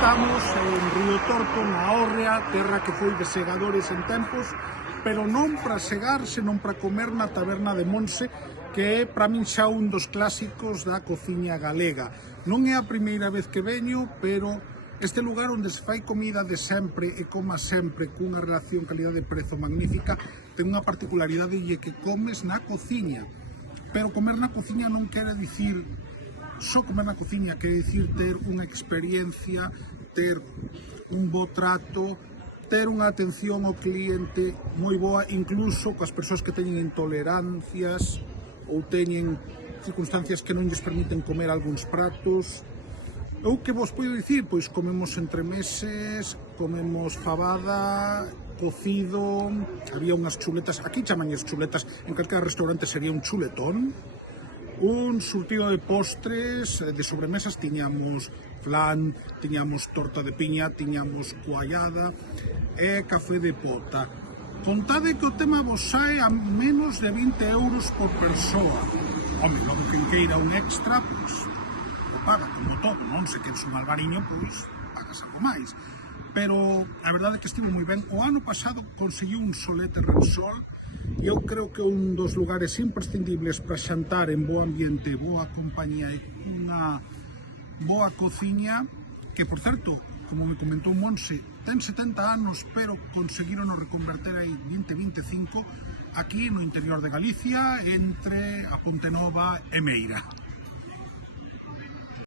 estamos en Río Torto, na Hórrea, terra que foi de segadores en tempos, pero non para segar, senón para comer na taberna de Monse, que é para min xa un dos clásicos da cociña galega. Non é a primeira vez que veño, pero este lugar onde se fai comida de sempre e coma sempre cunha relación calidade-prezo magnífica ten unha particularidade e que comes na cociña. Pero comer na cociña non quere dicir só comer na cociña, quere dicir ter unha experiencia, ter un bo trato, ter unha atención ao cliente moi boa, incluso coas persoas que teñen intolerancias ou teñen circunstancias que non lles permiten comer algúns pratos. Eu que vos podo dicir? Pois comemos entremeses, comemos fabada, cocido, había unhas chuletas, aquí chamanlles chuletas, en calquera restaurante sería un chuletón, un surtido de postres, de sobremesas, tiñamos flan, tiñamos torta de piña, tiñamos coallada e café de pota. Contade que o tema vos sae a menos de 20 euros por persoa. Home, logo quen queira un extra, pois o paga, como todo, non? Se queres un albariño, pois pagas algo máis. Pero a verdade é que estivo moi ben. O ano pasado conseguiu un solete Repsol e eu creo que un dos lugares imprescindibles para xantar en bo ambiente, boa compañía e unha boa cociña, que, por certo, como me comentou Monse, ten 70 anos, pero conseguiron reconverter aí 20-25 aquí no interior de Galicia, entre a Pontenova e Meira.